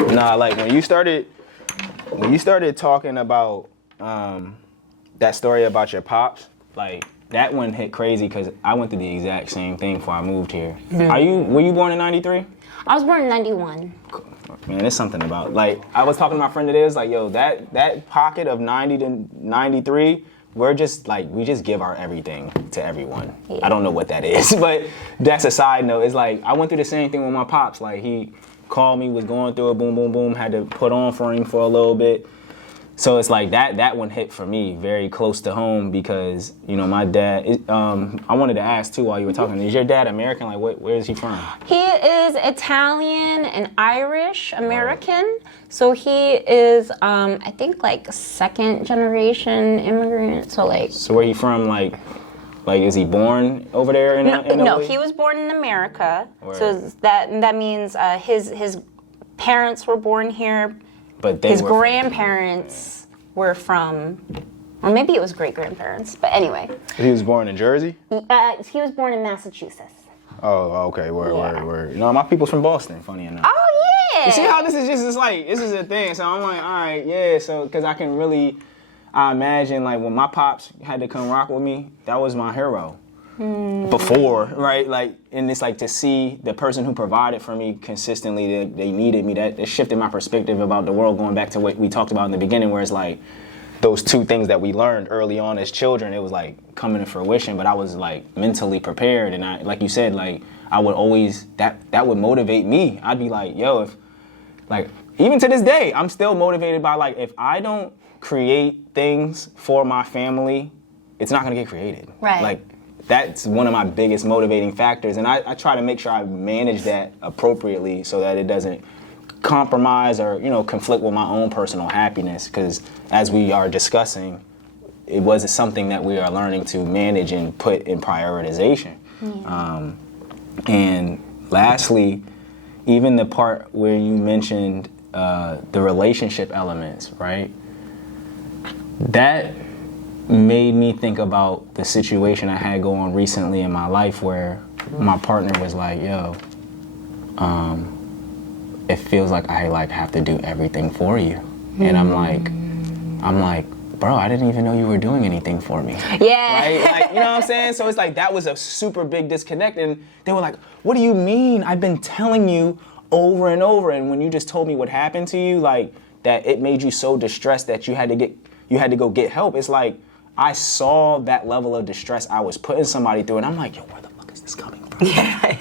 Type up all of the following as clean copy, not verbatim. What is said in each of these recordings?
Nah, like when you started talking about that story about your pops, like that one hit crazy because I went through the exact same thing before I moved here. Were you born in '93? I was born in '91. Man, there's something about, like, I was talking to my friend today, it's like, yo, that pocket of 90 to 93, we just give our everything to everyone. Yeah. I don't know what that is, but that's a side note. It's like, I went through the same thing with my pops. Like, he called me, was going through it, boom, boom, boom, had to put on for him for a little bit. So it's like that one hit for me very close to home because, you know, my dad, I wanted to ask too while you were talking, is your dad American? Like, where is he from? He is Italian and Irish American. So he is, I think, like second generation immigrant. So where you from? Like, is he born over there in No, he was born in America. Word. So that means his parents were born here. But his grandparents were from, or maybe it was great-grandparents, but anyway. He was born in Jersey? He was born in Massachusetts. Oh, okay, word. You know, my people's from Boston, funny enough. Oh, yeah! You see how this is like, this is a thing, so I'm like, all right, yeah, so, because I can really, I imagine, like, when my pops had to come rock with me, that was my hero. Before, right? Like, and it's like to see the person who provided for me consistently, they needed me, that shifted my perspective about the world, going back to what we talked about in the beginning, where it's like those two things that we learned early on as children, it was like coming to fruition, but I was like mentally prepared. And I, like you said, like I would always, that would motivate me. I'd be like, yo, if like, even to this day, I'm still motivated by like, if I don't create things for my family, it's not gonna get created. Right. Like, that's one of my biggest motivating factors, and I try to make sure I manage that appropriately so that it doesn't compromise or, you know, conflict with my own personal happiness, because as we are discussing, it was something that we are learning to manage and put in prioritization. Yeah. And lastly, even the part where you mentioned the relationship elements, right? That made me think about the situation I had going recently in my life where my partner was like, yo, it feels like I have to do everything for you. And I'm like, bro, I didn't even know you were doing anything for me. Yeah. Right? Like, you know what I'm saying? So it's like, that was a super big disconnect. And they were like, what do you mean? I've been telling you over and over. And when you just told me what happened to you, like that it made you so distressed that you had to go get help. It's like, I saw that level of distress I was putting somebody through, and I'm like, yo, where the fuck is this coming from?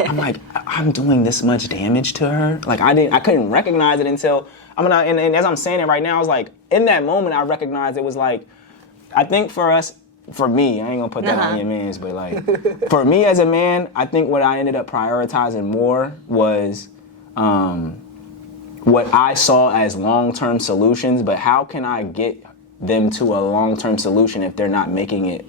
I'm like, I'm doing this much damage to her. Like, I couldn't recognize it until, and as I'm saying it right now, I was like, in that moment, I recognized it was like, I think for me, I ain't gonna put that on your mans, but like, for me as a man, I think what I ended up prioritizing more was what I saw as long-term solutions, but how can I get them to a long-term solution if they're not making it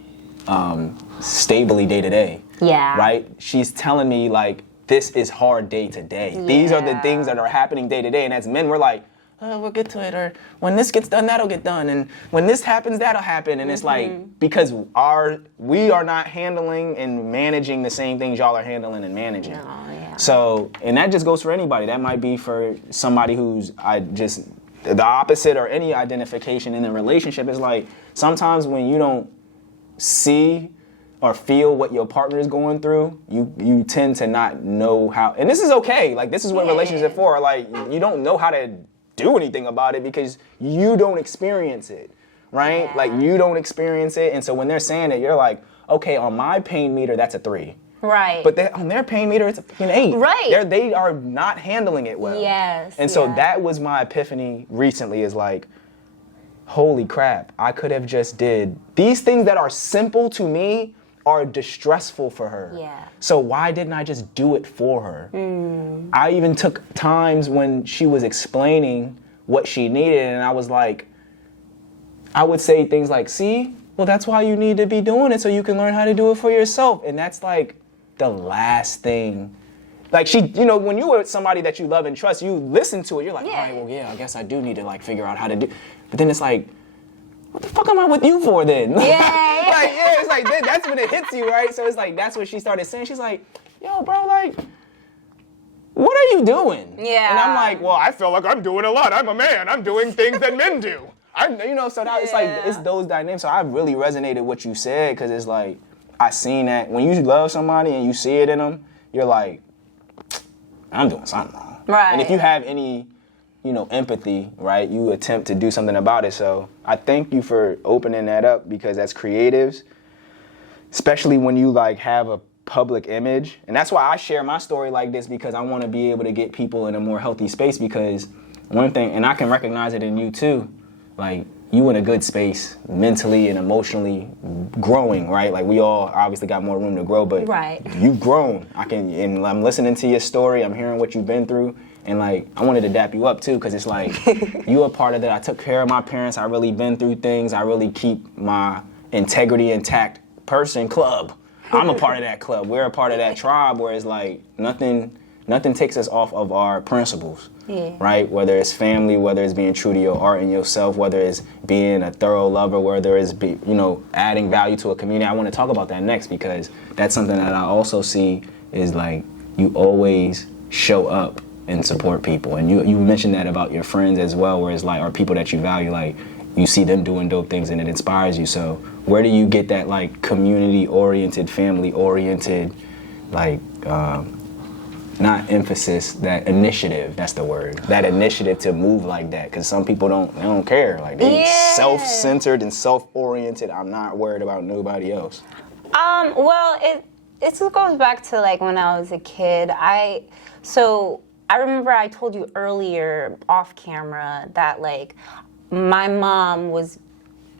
stably day to day. Yeah. Right? She's telling me like, this is hard day to day. Yeah. These are the things that are happening day to day. And as men, we're like, oh, we'll get to it. Or when this gets done, that'll get done. And when this happens, that'll happen. And it's like, because we are not handling and managing the same things y'all are handling and managing. No, yeah. So, and that just goes for anybody. That might be for somebody who's the opposite, or any identification in a relationship. Is like, sometimes when you don't see or feel what your partner is going through, you tend to not know how, and this is okay, like this is what relationships are for, like you don't know how to do anything about it because you don't experience it, right? Yeah. Like you don't experience it, and so when they're saying it, you're like, okay, on my pain meter, that's a 3. Right. But on their pain meter, it's an 8. Right. They are not handling it well. Yes. And so that was my epiphany recently, is like, holy crap, I could have just did these things that are simple to me are distressful for her. Yeah. So why didn't I just do it for her? I even took times when she was explaining what she needed, and I was like, I would say things like, see, well, that's why you need to be doing it, so you can learn how to do it for yourself. And that's like the last thing. Like when you're with somebody that you love and trust, you listen to it. You're like, all right, well, yeah, I guess I do need to like figure out how to do. But then it's like, what the fuck am I with you for then? Yeah. It's like that's when it hits you, right? So it's like, that's what she started saying. She's like, yo, bro, like, what are you doing? Yeah. And I'm like, well, I feel like I'm doing a lot. I'm a man. I'm doing things that men do. So that, it's like, it's those dynamics. So I really resonated with what you said, because it's like, I seen that when you love somebody and you see it in them, you're like, I'm doing something wrong. Right. And if you have any, empathy, right, you attempt to do something about it. So I thank you for opening that up, because as creatives, especially when you like have a public image, and that's why I share my story like this, because I want to be able to get people in a more healthy space. Because one thing, and I can recognize it in you too, like you in a good space mentally and emotionally growing, right? Like we all obviously got more room to grow, but you've grown. And I'm listening to your story, I'm hearing what you've been through, and like I wanted to dap you up too, because it's like you a part of that. I took care of my parents, I really been through things, I really keep my integrity intact club. I'm a part of that club. We're a part of that tribe where it's like nothing takes us off of our principles, right? Whether it's family, whether it's being true to your art and yourself, whether it's being a thorough lover, whether it's adding value to a community. I want to talk about that next, because that's something that I also see is like you always show up and support people. And you mentioned that about your friends as well, where it's like, or people that you value, like you see them doing dope things and it inspires you. So where do you get that like community-oriented, family-oriented, like, not emphasis, that initiative, that's the word, that initiative to move like that? Because some people don't care. Like they self-centered and self-oriented. I'm not worried about nobody else. Well, it goes back to like when I was a kid. I remember I told you earlier off camera that like my mom was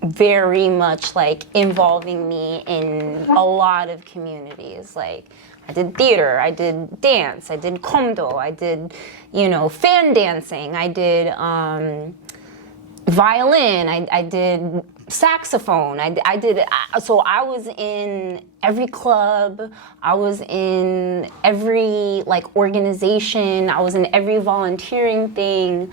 very much like involving me in a lot of communities. Like I did theater, I did dance, I did kondo, I did, fan dancing, I did violin, I did saxophone, so I was in every club, I was in every like organization, I was in every volunteering thing,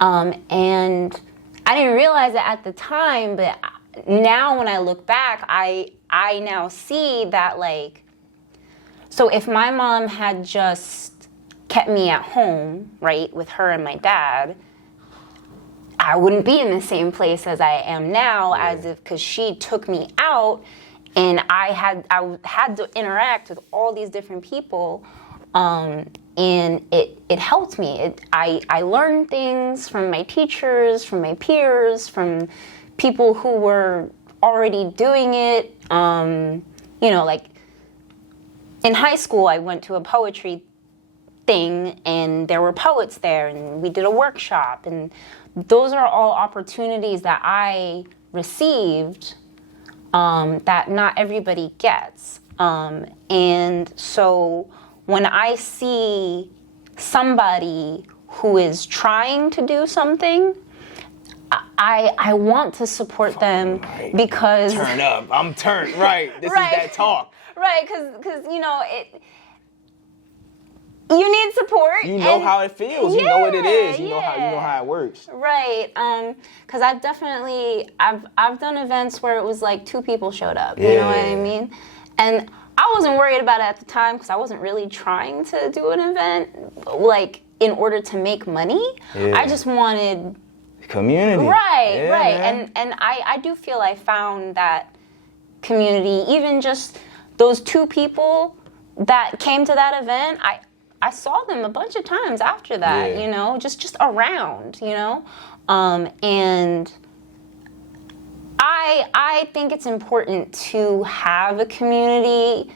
and I didn't realize it at the time, but now when I look back, I now see that like, so if my mom had just kept me at home, right, with her and my dad, I wouldn't be in the same place as I am now, because she took me out, and I had to interact with all these different people, and it helped me. I learned things from my teachers, from my peers, from people who were already doing it. Like in high school, I went to a poetry thing, and there were poets there, and we did a workshop, and those are all opportunities that I received that not everybody gets. And so when I see somebody who is trying to do something, I want to support them, because turn up. I'm turned. Right. This is that talk. Right, because you need support. You know how it feels. You know what it is. You know how it works. Right. Because I've done events where it was like 2 people showed up. You know what I mean? And I wasn't worried about it at the time, because I wasn't really trying to do an event like in order to make money. I just wanted community. Right. Man. And I do feel I found that community, even just those 2 people that came to that event. I saw them a bunch of times after that, just around, and I think it's important to have a community,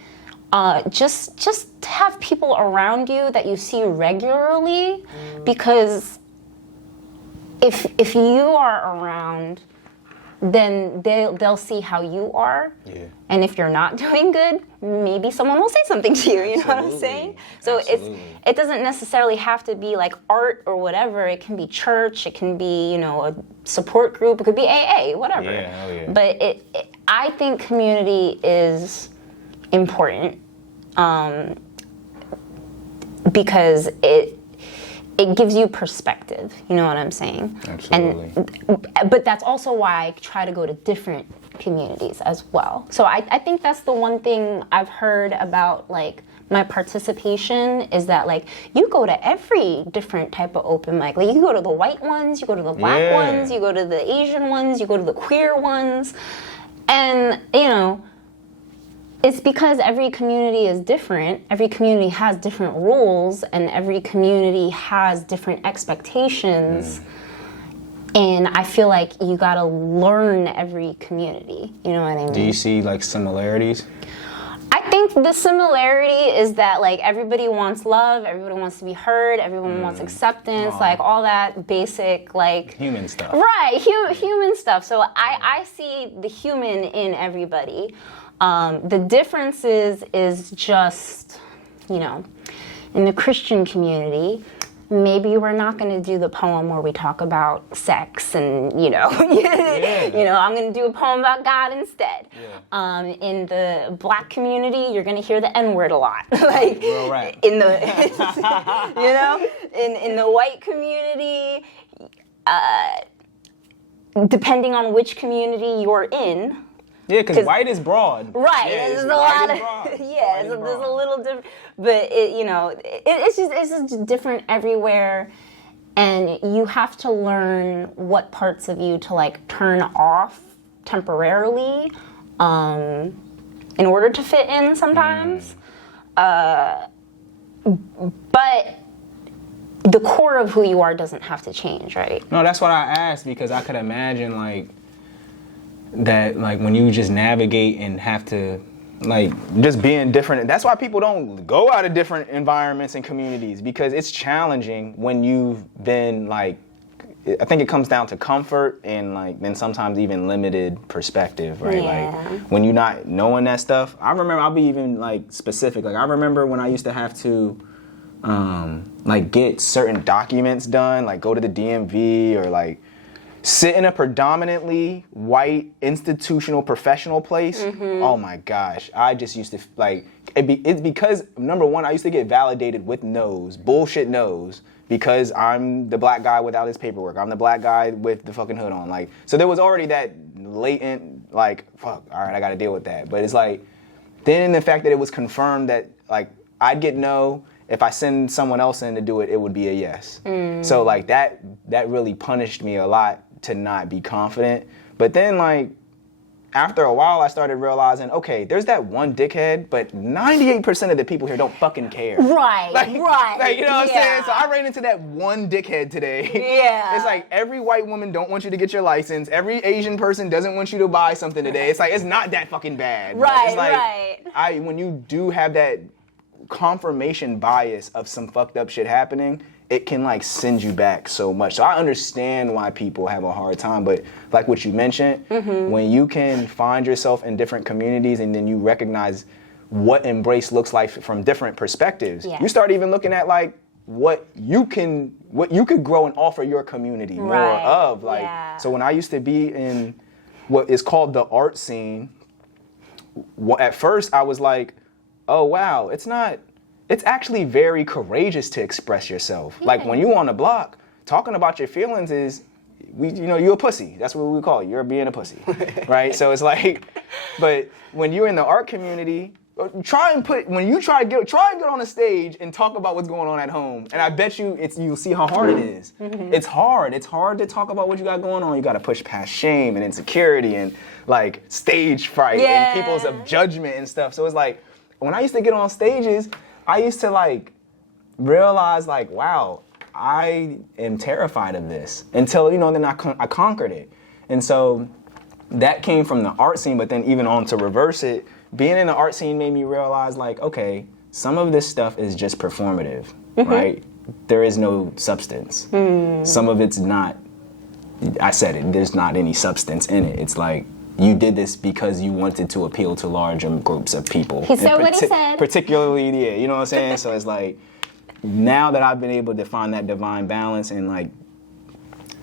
just to have people around you that you see regularly, because if you are around, then they'll see how you are. Yeah. And if you're not doing good, maybe someone will say something to you, you know what I'm saying? So it doesn't necessarily have to be like art or whatever. It can be church, it can be, a support group, it could be AA, whatever. Yeah. But I think community is important, because it gives you perspective, you know what I'm saying? Absolutely. But that's also why I try to go to different communities as well. So I think that's the one thing I've heard about like my participation is that like you go to every different type of open mic. Like you go to the white ones, you go to the black ones, you go to the Asian ones, you go to the queer ones. And, you know, it's because every community is different. Every community has different rules, and every community has different expectations. And I feel like you gotta learn every community. You know what I mean? Do you see like similarities? I think the similarity is that like everybody wants love, everybody wants to be heard, everyone wants acceptance, like all that basic like human stuff. Right, human stuff. So I see the human in everybody. The difference is just, you know, in the Christian community, maybe we're not going to do the poem where we talk about sex and, you know, you know, I'm going to do a poem about God instead. In the black community, you're going to hear the N-word a lot. Like, in the, you know, in the white community, depending on which community you're in. Yeah, because white is broad. Right. Yeah, there's a lot of there's a little different, but it, you know, it's just different everywhere, and you have to learn what parts of you to like turn off temporarily, in order to fit in sometimes. But the core of who you are doesn't have to change, right? No, that's what I asked, because I could imagine like that, like when you just navigate and have to like just being different. That's why people don't go out of different environments and communities, because it's challenging when you've been like, I think it comes down to comfort and like then sometimes even limited perspective, right? Like when you're not knowing that stuff. I remember, I'll be even like specific. Like I remember when I used to have to like get certain documents done, like go to the DMV or like sit in a predominantly white institutional professional place. Oh my gosh, I just used to like it's because number one, I used to get validated with no's, bullshit no's, because I'm the black guy without his paperwork. I'm the black guy with the fucking hood on. Like, so there was already that latent like, fuck, all right, I got to deal with that. But it's like, then the fact that it was confirmed that like I'd get no. If I send someone else in to do it, it would be a yes. So like that really punished me a lot to not be confident. But then like after a while I started realizing, okay, there's that one dickhead, but 98% of the people here don't fucking care. Right, like, right. Like, you know what I'm saying? So I ran into that one dickhead today. It's like every white woman don't want you to get your license. Every Asian person doesn't want you to buy something today. It's like, it's not that fucking bad. Right, it's like, when you do have that confirmation bias of some fucked up shit happening, it can like send you back so much. So I understand why people have a hard time, but like what you mentioned, when you can find yourself in different communities and then you recognize what embrace looks like from different perspectives, you start even looking at like what you could grow and offer your community more of. Like, so when I used to be in what is called the art scene, at first I was like, oh wow, it's actually very courageous to express yourself. Like when you on the block, talking about your feelings is, you're a pussy. That's what we call you. You're being a pussy, right? So it's like, but when you're in the art community, try and get on a stage and talk about what's going on at home. And I bet you'll see how hard it is. It's hard. It's hard to talk about what you got going on. You got to push past shame and insecurity and like stage fright and people's judgment and stuff. So it's like, when I used to get on stages, I used to like realize like, wow, I am terrified of this until, then I conquered it. And so that came from the art scene, but then even on to reverse it, being in the art scene made me realize like, okay, some of this stuff is just performative, right? There is no substance. Some of it's not, I said it, there's not any substance in it. It's like, you did this because you wanted to appeal to larger groups of people. He said what he said. Particularly, you know what I'm saying? So it's like, now that I've been able to find that divine balance, and like,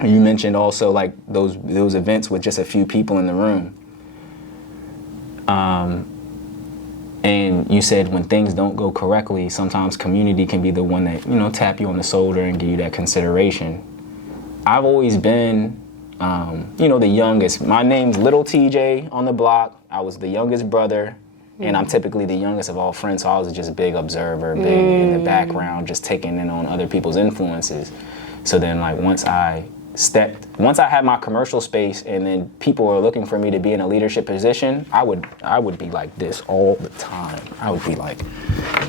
you mentioned also like those events with just a few people in the room. And you said when things don't go correctly, sometimes community can be the one that, tap you on the shoulder and give you that consideration. I've always been the youngest. My name's Little TJ on the block. I was the youngest brother. And I'm typically the youngest of all friends, so I was just a big observer, big in the background, just taking in on other people's influences. So then, like, once I had my commercial space and then people were looking for me to be in a leadership position, I would be like this all the time. I would be like,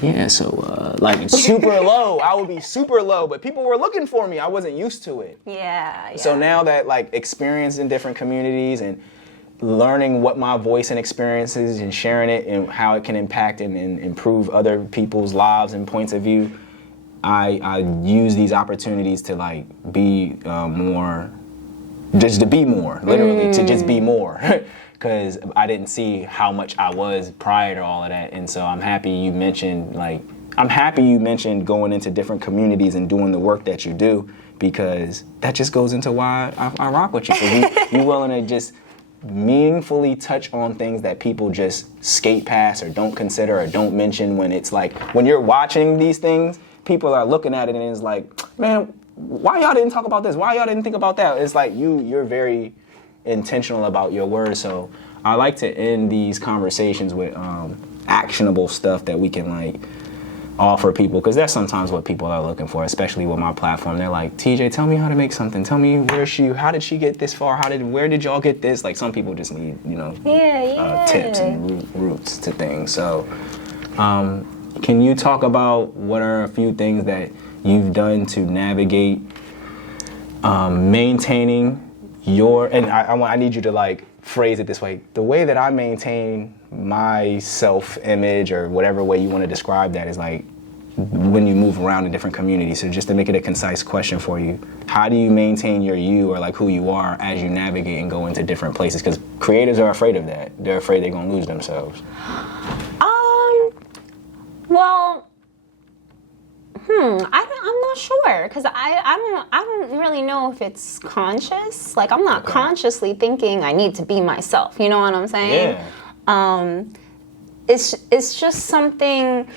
yeah, so like super low. I would be super low, but people were looking for me. I wasn't used to it. Yeah. So now that like experience in different communities and learning what my voice and experiences and sharing it and how it can impact and improve other people's lives and points of view, I use these opportunities to like be more, just to be more, literally to just be more, because I didn't see how much I was prior to all of that. And so I'm happy you mentioned going into different communities and doing the work that you do, because that just goes into why I rock with you. So you willing to just meaningfully touch on things that people just skate past or don't consider or don't mention, when it's like, when you're watching these things, people are looking at it and it's like, man, why y'all didn't talk about this? Why y'all didn't think about that? It's like you're very intentional about your words. So I like to end these conversations with actionable stuff that we can like offer people, because that's sometimes what people are looking for, especially with my platform. They're like, TJ, tell me how to make something. Tell me how did she get this far? Where did y'all get this? Like, some people just need, tips and roots to things. So can you talk about what are a few things that you've done to navigate maintaining your, and I need you to like phrase it this way, the way that I maintain my self-image, or whatever way you want to describe that, is like when you move around in different communities. So just to make it a concise question for you, how do you maintain your you, or like who you are, as you navigate and go into different places? Because creators are afraid of that. They're afraid they're gonna lose themselves. Well, I'm not sure, because I don't really know if it's conscious. Like, I'm not consciously thinking I need to be myself. You know what I'm saying? Yeah. It's just something.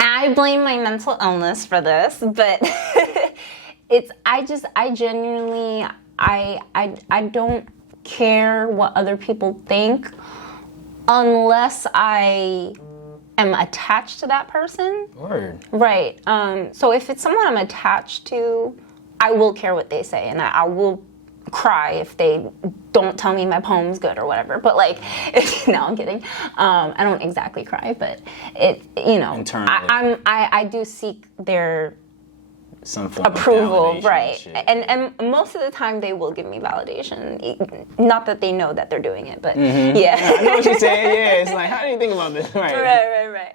I blame my mental illness for this, but I genuinely don't care what other people think unless I am attached to that person. Word. Right. So if it's someone I'm attached to, I will care what they say, and I will cry if they don't tell me my poem's good or whatever. But like, no, I'm kidding. I don't exactly cry, but internally, I do seek their some form approval, of right? And most of the time they will give me validation. Not that they know that they're doing it, but yeah. I know what you're saying. Yeah, it's like, how do you think about this? Right.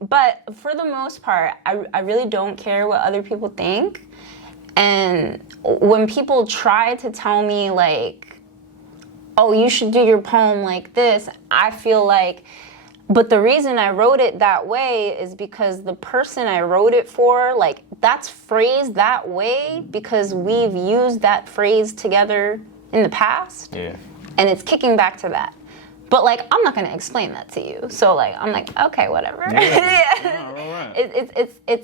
But for the most part, I really don't care what other people think. And when people try to tell me like, oh, you should do your poem like this, I feel like, but the reason I wrote it that way is because the person I wrote it for, like, that's phrased that way because we've used that phrase together in the past. Yeah. And it's kicking back to that. But like, I'm not gonna explain that to you. So like, I'm like, okay, whatever. Yeah. Yeah.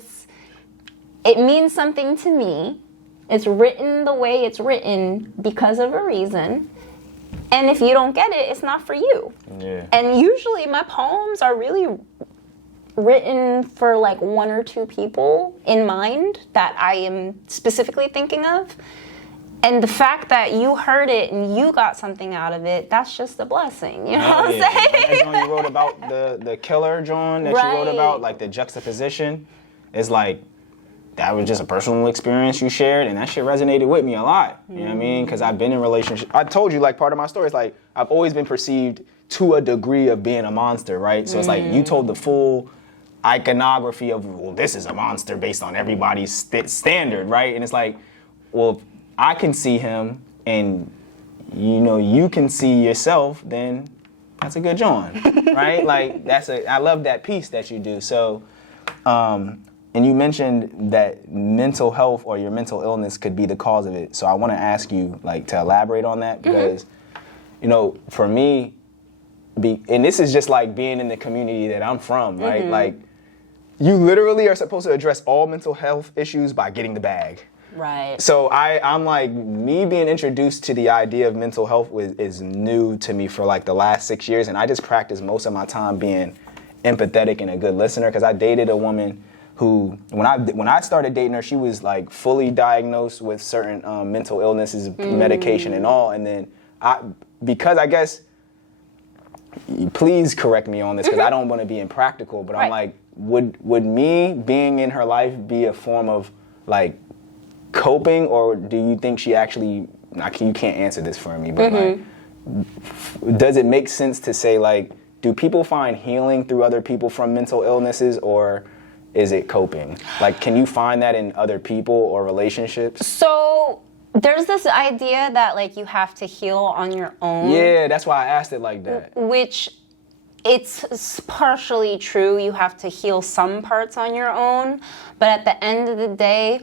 It means something to me. It's written the way it's written because of a reason. And if you don't get it, it's not for you. Yeah. And usually my poems are really written for like one or two people in mind that I am specifically thinking of. And the fact that you heard it and you got something out of it, that's just a blessing. You know what I'm saying? That's when you wrote about the killer, John, that you wrote about, like the juxtaposition. It's like, that was just a personal experience you shared, and that shit resonated with me a lot. You know what I mean? Because I've been in relationships. I told you, like, part of my story is like, I've always been perceived to a degree of being a monster, right? So it's like, you told the full iconography of, well, this is a monster based on everybody's standard, right? And it's like, well, if I can see him and, you can see yourself, then that's a good John, right? Like, I love that piece that you do. So, and you mentioned that mental health or your mental illness could be the cause of it. So I want to ask you, like, to elaborate on that, because, for me, and this is just like being in the community that I'm from, right? Like, you literally are supposed to address all mental health issues by getting the bag. Right. So I'm like, me being introduced to the idea of mental health is new to me for like the last 6 years, and I just practice most of my time being empathetic and a good listener, because I dated a woman who, when I started dating her, she was like fully diagnosed with certain mental illnesses, medication and all, and then because I guess, please correct me on this because I don't want to be impractical, but I'm like, would me being in her life be a form of like coping, or do you think she actually, you can't answer this for me, but like, does it make sense to say like, do people find healing through other people from mental illnesses, or is it coping? Like, can you find that in other people or relationships? So there's this idea that like you have to heal on your own. Yeah, that's why I asked it like that. Which it's partially true. You have to heal some parts on your own, but at the end of the day,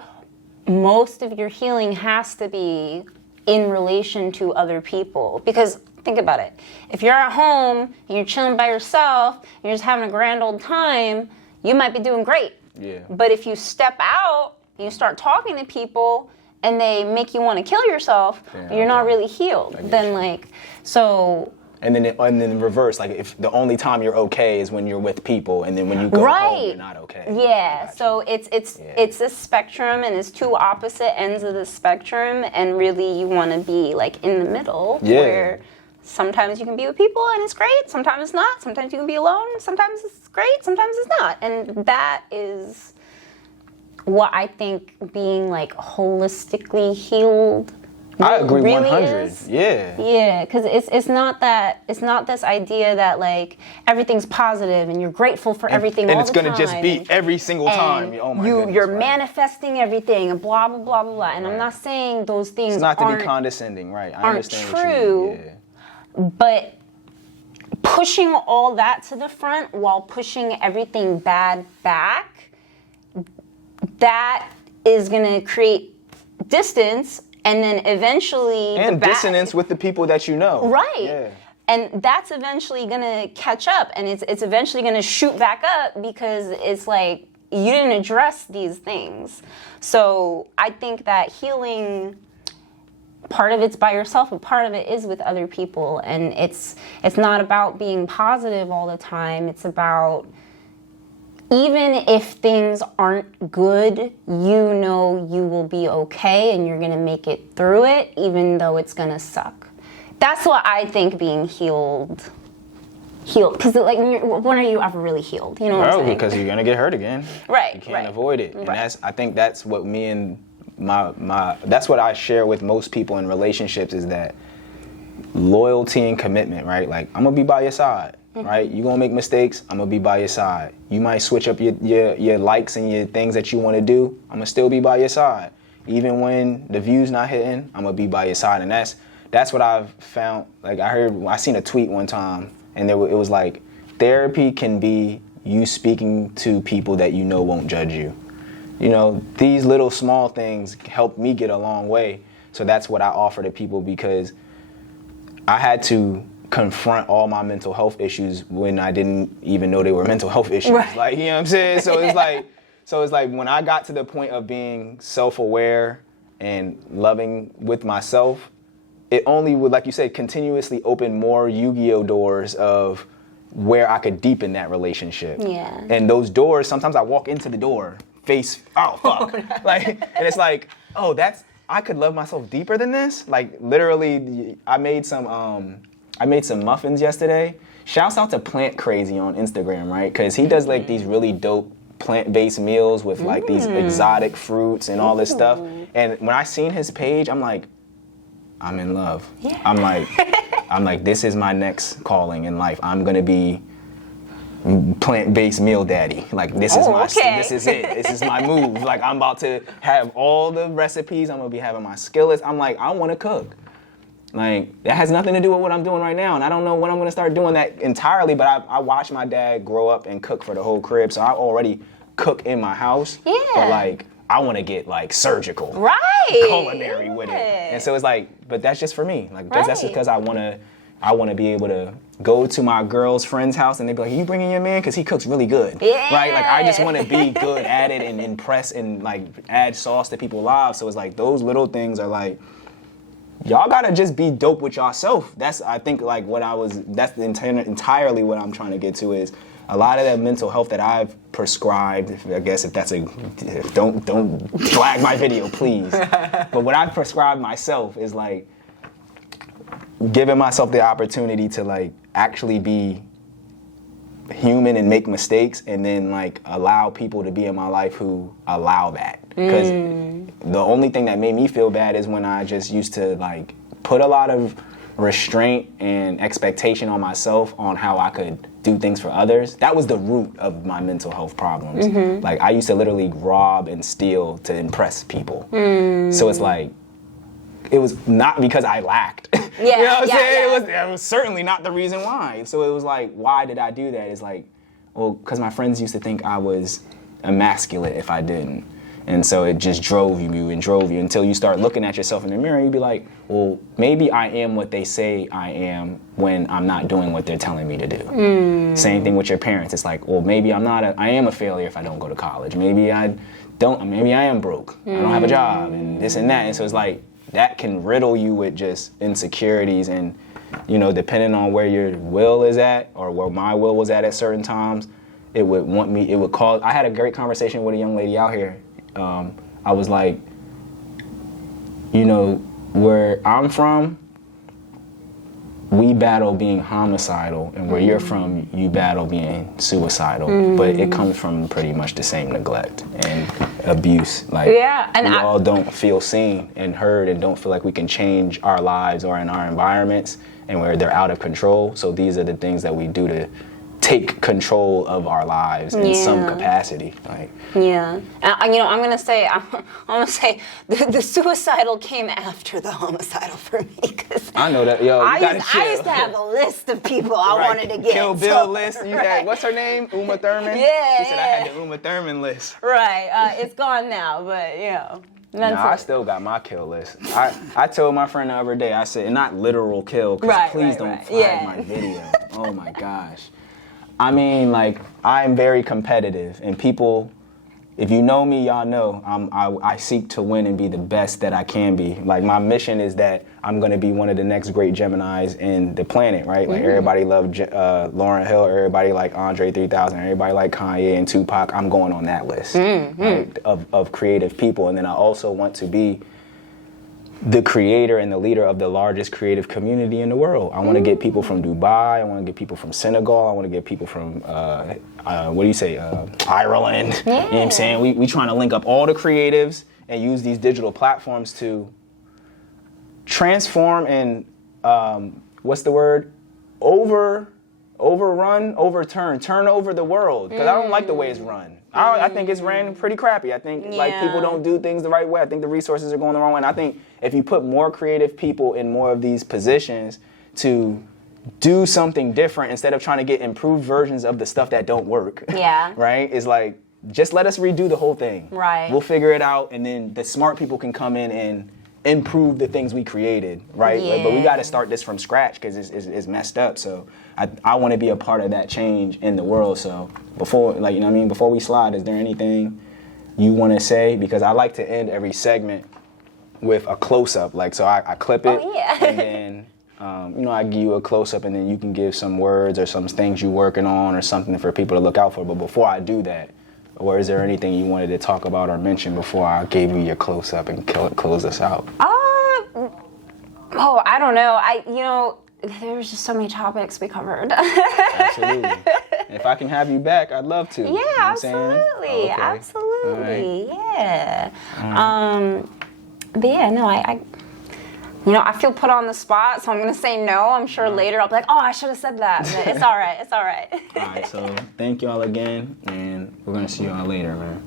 most of your healing has to be in relation to other people. Because think about it. If you're at home and you're chilling by yourself, and you're just having a grand old time, you might be doing great. Yeah. But if you step out and you start talking to people and they make you want to kill yourself, you're not really healed. Then like, so. And then in reverse, like if the only time you're okay is when you're with people, and then when you go home, you're not okay. Yeah. So it's a spectrum, and it's two opposite ends of the spectrum, and really you want to be like in the middle, where sometimes you can be with people and it's great, sometimes it's not. Sometimes you can be alone, sometimes it's great, sometimes it's not. And that is what I think being like holistically healed. I agree really 100. Is. Yeah, because it's not this idea that like everything's positive and you're grateful for everything all the time. And it's gonna just be every single time. Oh my goodness, you're manifesting everything and blah blah blah blah blah. And I'm not saying those things it's not to be condescending, right? I understand true, what you mean. But pushing all that to the front while pushing everything bad back, that is gonna create distance. And then eventually... And dissonance with the people that you know. Right. Yeah. And that's eventually going to catch up. And it's eventually going to shoot back up because it's like, you didn't address these things. So I think that healing, part of it's by yourself, but part of it is with other people. And it's not about being positive all the time. It's about... Even if things aren't good, you know you will be okay and you're going to make it through it, even though it's going to suck. That's what I think being healed. Because like, when are you ever really healed? You know what I'm saying? Because you're going to get hurt again. Right. You can't avoid it. And I think that's what me and that's what I share with most people in relationships, is that loyalty and commitment, right? Like, I'm going to be by your side. Right, you're gonna make mistakes. I'm gonna be by your side. You might switch up your likes and your things that you want to do. I'm gonna still be by your side, even when the view's not hitting. I'm gonna be by your side, and that's what I've found. Like I seen a tweet one time, and it was like, therapy can be you speaking to people that you know won't judge you. You know, these little small things help me get a long way. So that's what I offer to people, because I had to confront all my mental health issues when I didn't even know they were mental health issues. Right. Like, you know what I'm saying? So it's like when I got to the point of being self-aware and loving with myself, it only would, like you said, continuously open more Yu-Gi-Oh doors of where I could deepen that relationship. Yeah. And those doors, sometimes I walk into the door, oh fuck. Like, and it's like, oh, I could love myself deeper than this? Like, literally, I made some muffins yesterday. Shouts out to Plant Crazy on Instagram, right? Because he does like these really dope plant-based meals with like these exotic fruits and all this stuff. And when I seen his page, I'm like, I'm in love. Yeah. I'm like, this is my next calling in life. I'm gonna be plant-based meal daddy. Like, this is it. This is my move. Like, I'm about to have all the recipes. I'm gonna be having my skillets. I'm like, I want to cook. Like, that has nothing to do with what I'm doing right now, and I don't know when I'm gonna start doing that entirely, but I watched my dad grow up and cook for the whole crib, so I already cook in my house. Yeah. But like, I wanna get like surgical. Right. Culinary with it. And so it's like, but that's just for me. Like, that's just because I wanna I want to be able to go to my girl's friend's house and they be like, "You bringing your man? Because he cooks really good." Yeah. Right? Like, I just want to be good at it and impress and, like, add sauce to people's lives. So it's like, those little things are like, y'all gotta just be dope with yourself. That's, I think, like, that's entirely what I'm trying to get to is a lot of that mental health that I've prescribed, I guess don't flag my video, please. But what I've prescribed myself is, like, giving myself the opportunity to, like, actually be human and make mistakes, and then, like, allow people to be in my life who allow that. Because the only thing that made me feel bad is when I just used to, like, put a lot of restraint and expectation on myself on how I could do things for others. That was the root of my mental health problems. Like, I used to literally rob and steal to impress people. So it's like, it was not because I lacked. You know what I'm saying? It was certainly not the reason why. So it was like, why did I do that? It's like, well, because my friends used to think I was emasculate if I didn't. And so it just drove you until you start looking at yourself in the mirror and you'd be like, well, maybe I am what they say I am when I'm not doing what they're telling me to do. Same thing with your parents. It's like, well, maybe I am a failure if I don't go to college. Maybe I am broke. I don't have a job and this and that. And so it's like, that can riddle you with just insecurities, and, you know, depending on where your will is at or where my will was at certain times, I had a great conversation with a young lady out here. I was like, you know, where I'm from, we battle being homicidal, and where you're from, you battle being suicidal. But it comes from pretty much the same neglect and abuse. Like, and we all don't feel seen and heard, and don't feel like we can change our lives or in our environments, and where they're out of control. So these are the things that we do to take control of our lives in some capacity. Like, you know, I'm gonna say the suicidal came after the homicidal for me, because I know that. Yo, I used to have a list of people I wanted to get. Kill Bill list. You had, what's her name? Uma Thurman. She said I had the Uma Thurman list. Right. It's gone now, but you know. I still got my kill list. I told my friend the other day, I said, and not literal kill, because please don't flag my video. Oh my gosh. I mean, like, I'm very competitive, and people, if you know me, y'all know I seek to win and be the best that I can be. Like, my mission is that I'm going to be one of the next great Geminis in the planet, right? Like, everybody loved Lauryn Hill, everybody like Andre 3000, everybody like Kanye and Tupac. I'm going on that list, right, of creative people. And then I also want to be the creator and the leader of the largest creative community in the world. I want to get people from Dubai. I want to get people from Senegal. I want to get people from, Ireland. You know what I'm saying? We trying to link up all the creatives and use these digital platforms to transform and, turn over the world. Because I don't like the way it's run. I think it's ran pretty crappy. I think like people don't do things the right way. I think the resources are going the wrong way. And I think if you put more creative people in more of these positions to do something different instead of trying to get improved versions of the stuff that don't work. Right? It's like, just let us redo the whole thing. Right. We'll figure it out, and then the smart people can come in and improve the things we created, right? Like, but we got to start this from scratch because it's messed up. So I want to be a part of that change in the world. So before we slide, is there anything you want to say? Because I like to end every segment with a close-up. Like, so I clip it, and then I give you a close-up, and then you can give some words or some things you're working on or something for people to look out for. But before I do that, or is there anything you wanted to talk about or mention before I gave you your close-up and close us out? I don't know. There's just so many topics we covered. Absolutely. If I can have you back, I'd love to. Yeah, you know absolutely. Okay. Absolutely. Right. Yeah. But yeah, no, I feel put on the spot, so I'm going to say no. I'm sure later I'll be like, I should have said that. But it's all right. It's all right. All right, so thank y'all again, and we're going to see y'all later, man.